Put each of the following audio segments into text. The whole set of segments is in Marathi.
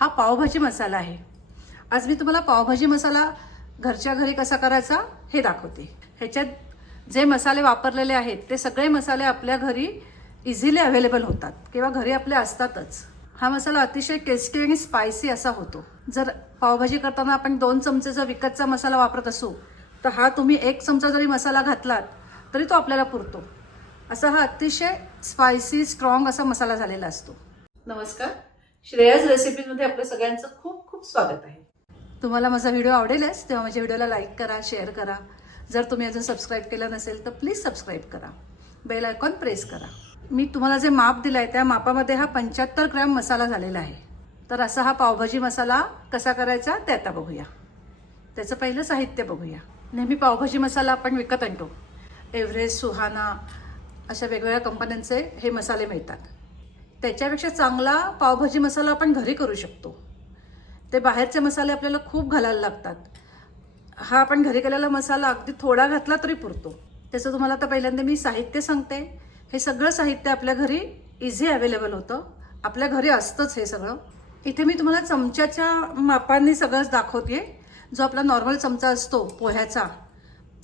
हा पावभाजी मसाला आहे. आज मी तुम्हाला पावभाजी मसाला घरच्या घरी कसा करायचा हे दाखवते. ह्याच्यात जे मसाले वापरलेले आहेत ते सगळे मसाले आपल्या घरी इझिली अवेलेबल होतात किंवा घरी आपले असतातच. हा मसाला अतिशय टेस्टी आणि स्पायसी असा होतो. जर पावभाजी करताना आपण दोन चमचे जर विकतचा मसाला वापरत असू तर हा तुम्ही एक चमचा जरी मसाला घातलात तरी तो आपल्याला पुरतो. असा हा अतिशय स्पायसी स्ट्रॉंग असा मसाला झालेला असतो. नमस्कार. श्रेयस रेसिपीजमध्ये आपलं सगळ्यांचं खूप खूप स्वागत आहे. तुम्हाला माझा व्हिडिओ आवडेलच तेव्हा माझ्या व्हिडिओला लाईक करा शेअर करा. जर तुम्ही अजून सबस्क्राईब केलं नसेल तर प्लीज सबस्क्राईब करा. बेल आयकॉन प्रेस करा. मी तुम्हाला जे माप दिलं आहे त्या मापामध्ये हा पंच्याहत्तर ग्रॅम मसाला झालेला आहे. तर असा हा पावभाजी मसाला कसा करायचा ते आता बघूया. त्याचं पहिलं साहित्य बघूया. नेहमी पावभाजी मसाला आपण विकत आणतो. एव्हरेस्ट सुहाना अशा वेगवेगळ्या कंपन्यांचे हे मसाले मिळतात. त्याच्यापेक्षा चांगला पावभाजी मसाला आपण घरी करू शकतो. ते बाहेरचे मसाले आपल्याला खूप घालायला लागतात. हा आपण घरी केलेला मसाला अगदी थोडा घातला तरी पुरतो. त्याचं तुम्हाला आता पहिल्यांदा मी साहित्य सांगते. हे सगळं साहित्य आपल्या घरी इझी अवेलेबल होतं. आपल्या घरी असतंच हे सगळं. इथे मी तुम्हाला चमच्याच्या मापाने सगळंच दाखवते जो आपला नॉर्मल चमचा असतो पोह्याचा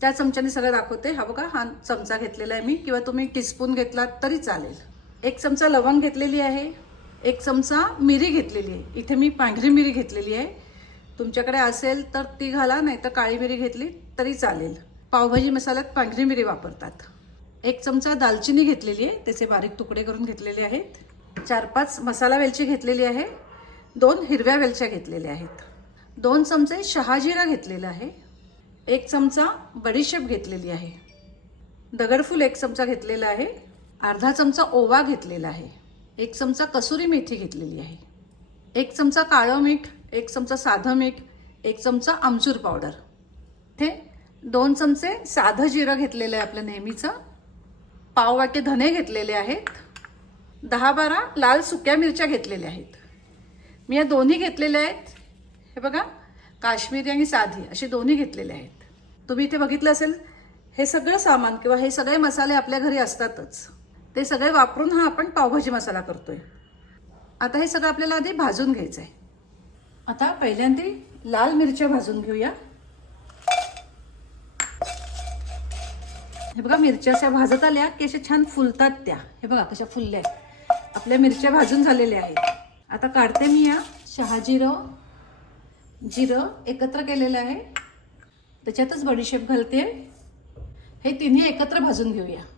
त्या चमच्याने सगळं दाखवते. हा बघा हा चमचा घेतलेला आहे मी. किंवा तुम्ही टीस्पून घेतलात तरी चालेल. एक चमचा लवंग घेतलेली आहे एक चमचा मिरी घेतलेली आहे. इथे मी पांढरी मिरी घेतलेली आहे. तुमच्याकडे असेल तर ती घाला नाही तर काळी मिरी घेतली तरी चालेल. पावभाजी मसाल्यात पांढरी मिरी वापरतात. एक चमचा दालचिनी घेतलेली आहे त्याचे बारीक तुकडे करून घेतलेले आहेत. चार पाच मसाला वेलची घेतलेली आहे. दोन हिरव्या वेलच्या घेतलेल्या आहेत. दोन चमचे शहाजिरा घेतलेला आहे. एक चमचा बडीशेप घेतलेली आहे. दगडफूल एक चमचा घेतलेला आहे. अर्धा चमचा ओवा घेतलेला आहे. एक चमचा कसुरी मेथी घेतलेली आहे. एक चमचा काळं मीठ एक चमचा साधं मीठ एक चमचा आमचूर पावडर. ते दोन चमचे साधं जिरं घेतलेलं आहे आपलं नेहमीचं. पाव वाटे धने घेतलेले आहेत. दहा बारा लाल सुक्या मिरच्या घेतलेल्या आहेत. मी या दोन्ही घेतलेल्या आहेत. हे बघा काश्मीरी आणि साधी असे दोन्ही घेतलेले आहेत. तुम्ही इथे बघितलं असेल हे सगळं सामान किंवा हे सगळे मसाले आपल्या घरी असतातच. ते सगळे वापरून हा आपण पावभाजी मसाला करतोय. आता हे सगळं आपल्याला आधी भाजून घ्यायचं आहे आता पहिल्यांदा लाल मिरच्या भाजून घेऊया. हे बघा मिरच्या अशा भाजत आल्या की अशा छान फुलतात त्या. हे बघा कशा फुलल्या आहेत. आपल्या मिरच्या भाजून झालेल्या आहेत. आता काढते मी या शहाजिरं. जिरं एकत्र केलेलं आहे. त्याच्यातच बडीशेप घालते. हे तिन्ही एकत्र भाजून घेऊया.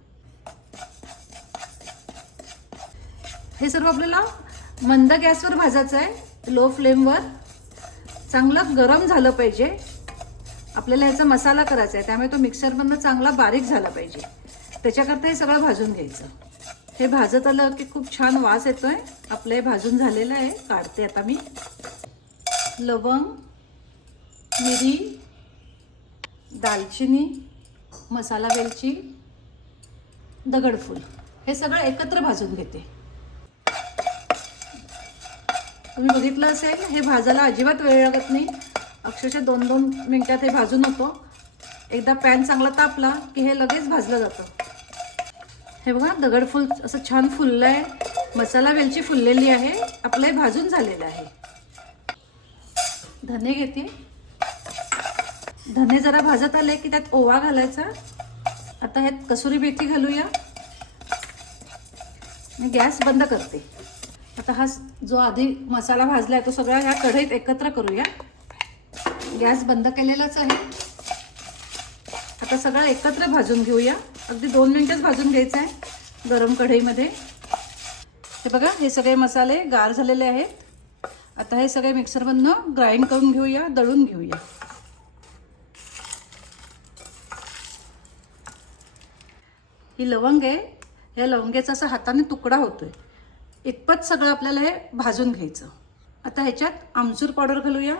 हे सर्व आपल्याला मंद गॅसवर भाजायचं आहे. लो फ्लेमवर चांगलं गरम झालं पाहिजे. आपल्याला याचा मसाला करायचा आहे. त्यामुळे तो मिक्सरमधनं चांगला बारीक झाला पाहिजे. त्याच्याकरता हे सगळं भाजून घ्यायचं. हे भाजत आलं की खूप छान वास येतो आहे आपलं हे भाजून झालेलं आहे. काढते आता मी. लवंग मिरी दालचिनी मसाला वेलची दगडफूल. हे सगळं एकत्र भाजून घेते. तुम्ही बघितलं असेल हे भाजायला अजिबात वेळ लागत नाही. अक्षरशः दोन दोन मिनटात हे भाजून होतो. एकदा पॅन चांगला तापला की हे लगेच भाजलं जातं. हे बघा दगडफूल असं छान फुललं आहे मसाला वेलची फुललेली आहे. आपलं हे भाजून झालेलं आहे. धने घेते. धने जरा भाजत आले की त्यात ओवा घालायचा. आता ह्यात कसुरी मेथी घालूया. मी गॅस बंद करते. आता हा जो आधी मसाला भाजला आहे तो सगळा ह्या कढईत एकत्र करूया. गॅस बंद केलेलाच आहे. आता सगळं एकत्र भाजून घेऊया. अगदी दोन मिनटंच भाजून घ्यायचं आहे गरम कढईमध्ये. हे बघा हे सगळे मसाले गार झालेले आहेत. आता हे सगळे मिक्सरमधनं ग्राइंड करून घेऊया दळून घेऊया. ही लवंग आहे. या लवंगेचा असा हाताने तुकडा होतोय. इतपत सगळं आपल्याला हे भाजून घ्यायचं. आता ह्याच्यात आमचूर पावडर घालूया.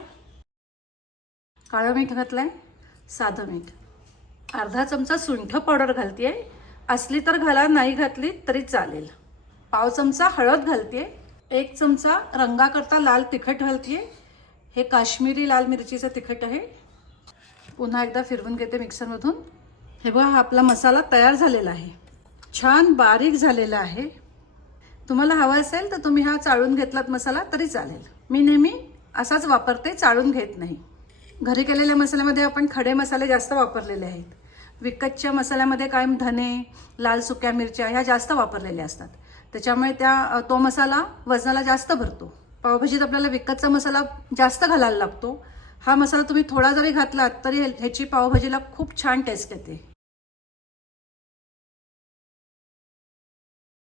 काळं मीठ घातलं आहे साधं मीठ. अर्धा चमचा सुंठ पावडर घालते असली तर घाला नाही घातली तरी चालेल. पाव चमचा हळद घालते एक चमचा रंगाकरता लाल तिखट घालते हे काश्मीरी लाल मिरचीचं तिखट आहे. पुन्हा एकदा फिरवून घेते मिक्सरमधून. हे बघा हा आपला मसाला तयार झालेला आहे. छान बारीक झालेला आहे. तुम्हाला हवा असेल तर तुम्ही हा चाळून घेतलात मसाला तरी चालेल. मी नेहमी असाच वापरते चाळून घेत नाही. घरी केलेल्या मसाल्यामध्ये आपण खडे मसाले जास्त वापरलेले आहेत. विकतच्या मसाल्यामध्ये कायम धने लाल सुक्या मिरच्या ह्या जास्त वापरलेल्या असतात. त्याच्यामुळे त्या तो मसाला वजनाला जास्त भरतो. पावभाजीत आपल्याला विकतचा मसाला जास्त घालायला लागतो. हा मसाला तुम्ही थोडा जरी घातलात तरी ह्याची पावभाजीला खूप छान टेस्ट येते.